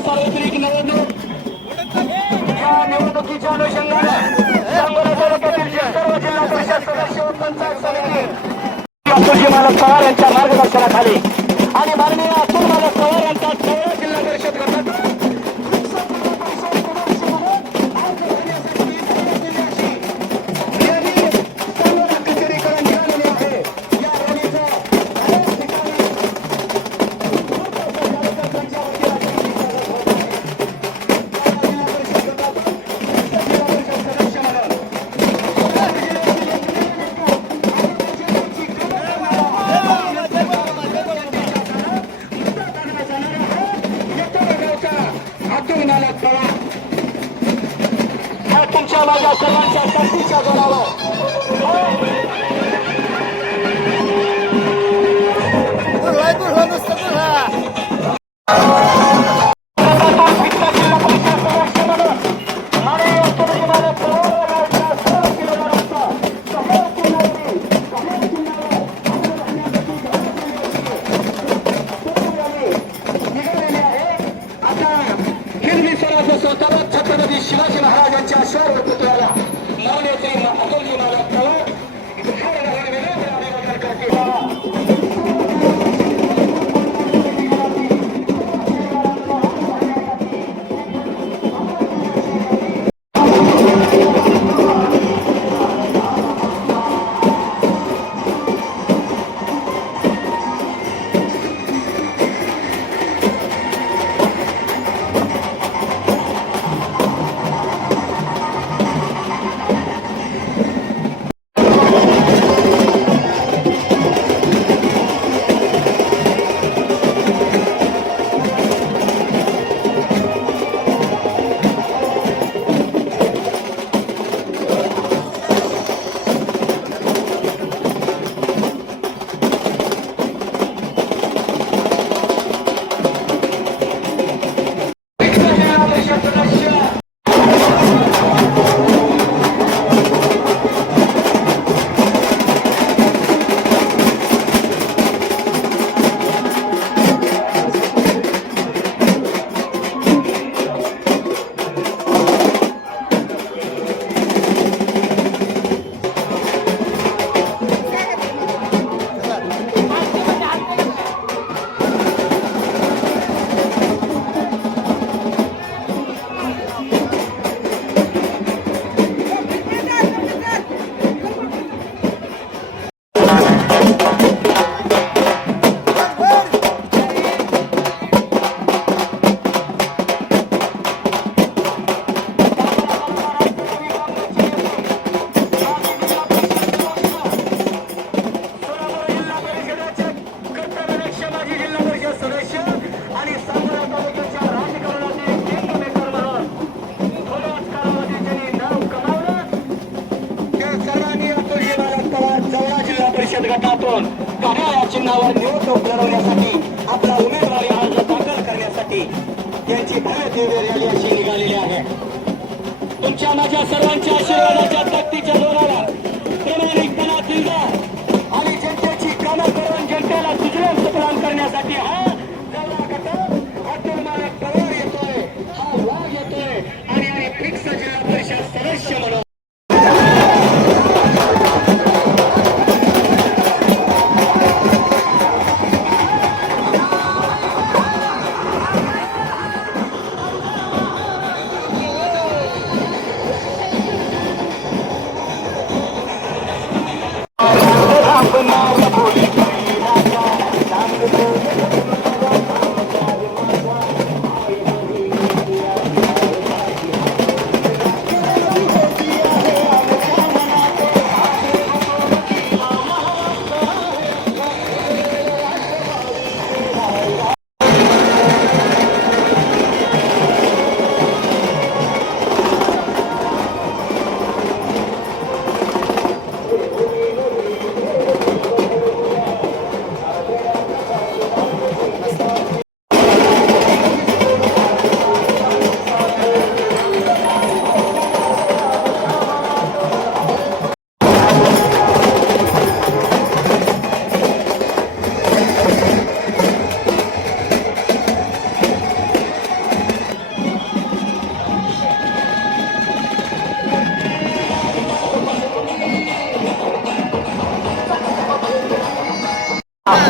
सार्वत्रिक निवडणूक या निवडणुकीच्या अनुषंगाने सांगोला तालुक्यातील सर्व जिल्हा परिषद सदस्य व पंचायत समिती अतुलजी मालक पवार यांच्या मार्गदर्शनाखाली आणि माननीय अतुल मालक पवार यांचा सर्व जिल्हा परिषद गटातून तुमच्या माझ्या सर्वांच्या शक्तीच्या जोरावर छत्रपती शिवाजी महाराजांच्या शौर्य पुतळ्याला माननीय अतुलजी मालक पवार गटातून कान्हा या चिन्हावर निवडणूक लढवण्यासाठी आपला उमेदवारी अर्ज दाखल करण्यासाठी त्यांची भव्य दिव्य रॅली अशी निघालेली आहे. तुमच्या माझ्या सर्वांच्या आशीर्वादाच्या ताकदीच्या जोरावर प्रामाणिकपणा दिलदार आणि जनतेची कामं करून जनतेला सुजलाम सुफलाम करण्यासाठी हा जवळा गट अतुल मालक पवार येतोय, हा वाघ येतोय आणि फिक्स जिल्हा परिषद सदस्य म्हणून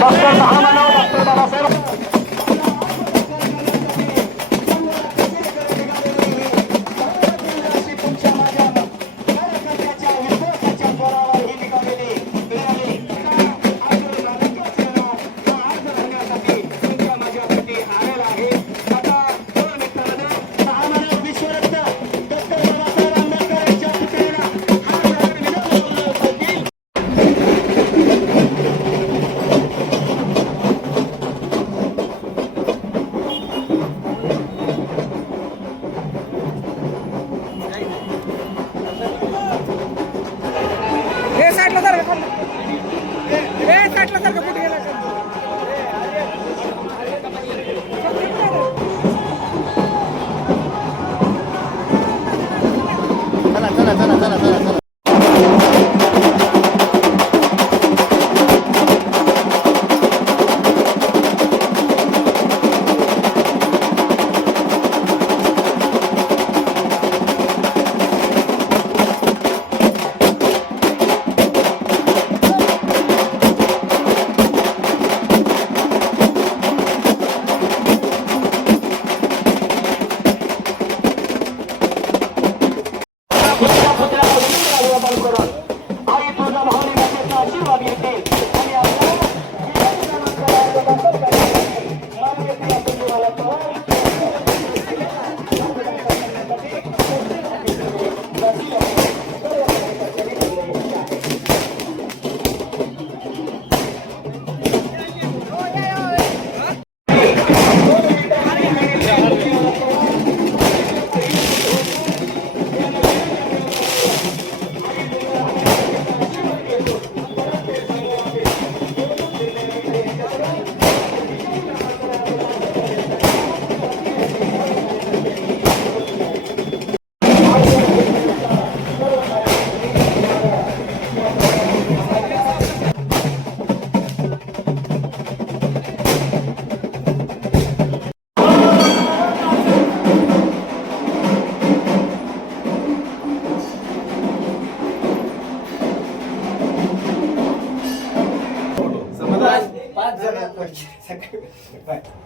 डॉक्टर महामानव डॉक्टर बाबासाहेब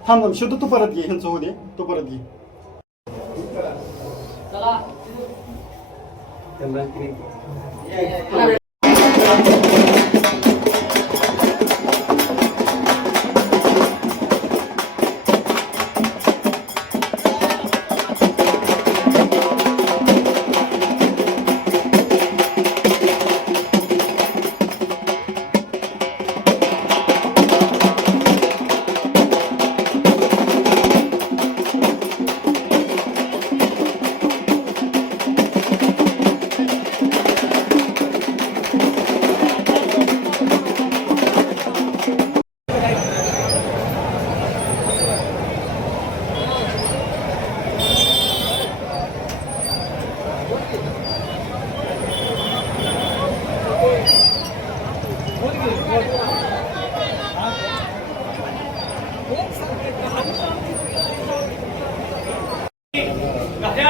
थांब शुद्ध तू परत घे ह्यांचं होऊ दे तू परत घे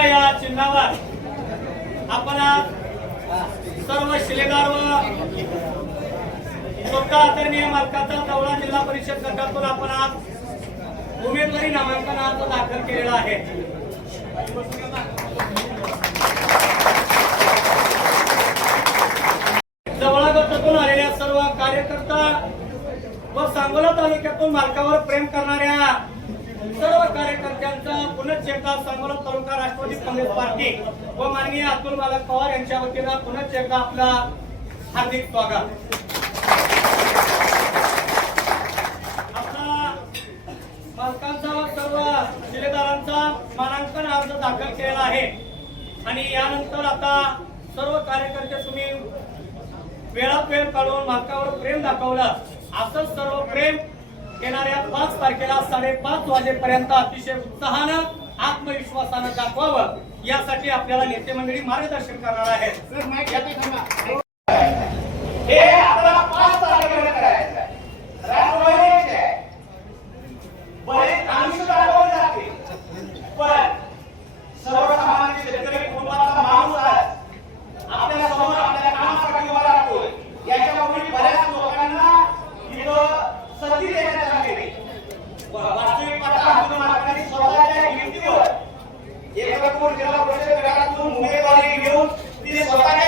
या चिन्हावर आपण सर्व शिलेदार व स्वतः आदरणीय मालकाचा तवळा जिल्हा परिषद गटातून आपण आज उमेदवारी नामांकन अर्ज दाखल केलेला आहे. जवळा गटातून आलेल्या सर्व कार्यकर्ता व सांगोला तालुक्यातून मालकावर प्रेम करणाऱ्या सर्व कार्यकर्त्यांचा पुनश्च एकदा सांगोला तालुका राष्ट्रवादी काँग्रेस पार्टी व माननीय अतुल बालक पवार यांच्या वतीनं पुनश्च एकदा आपला हार्दिक स्वागत. आपला मालकांचा व सर्व शिलेदारांचा मानांकन अर्ज दाखल केलेला आहे आणि यानंतर आता सर्व कार्यकर्ते तुम्ही वेळात वेळ काढून मालकावर प्रेम दाखवलं. असंच सर्व प्रेम येणाऱ्या 5 तारखेला 5:30 वाजेपर्यंत अतिशय उत्साहानं आत्मविश्वासानं दाखवावं यासाठी आपल्याला नेते मंडळी मार्गदर्शन करणार आहेत. हे आपल्याला 5 तारखेला करायचं आहे. राष्ट्रवादीचे बरेच आमिष दाखवले जाते पण सर्वसामान्य शेतकरी कुटुंबाचा माणूस आहे आपल्या समोर आपल्या कामासाठी उभा राहतोय. याच्यामुळे बऱ्याच लोकांना इथं संधी देण्यात आलेली. वास्तविक पाहता अब्दुल मालकांनी स्वतःच्या हिमतीवर एकूण जिल्हा परिषद गटातून उमेदवारी घेऊन ती स्वतःच्या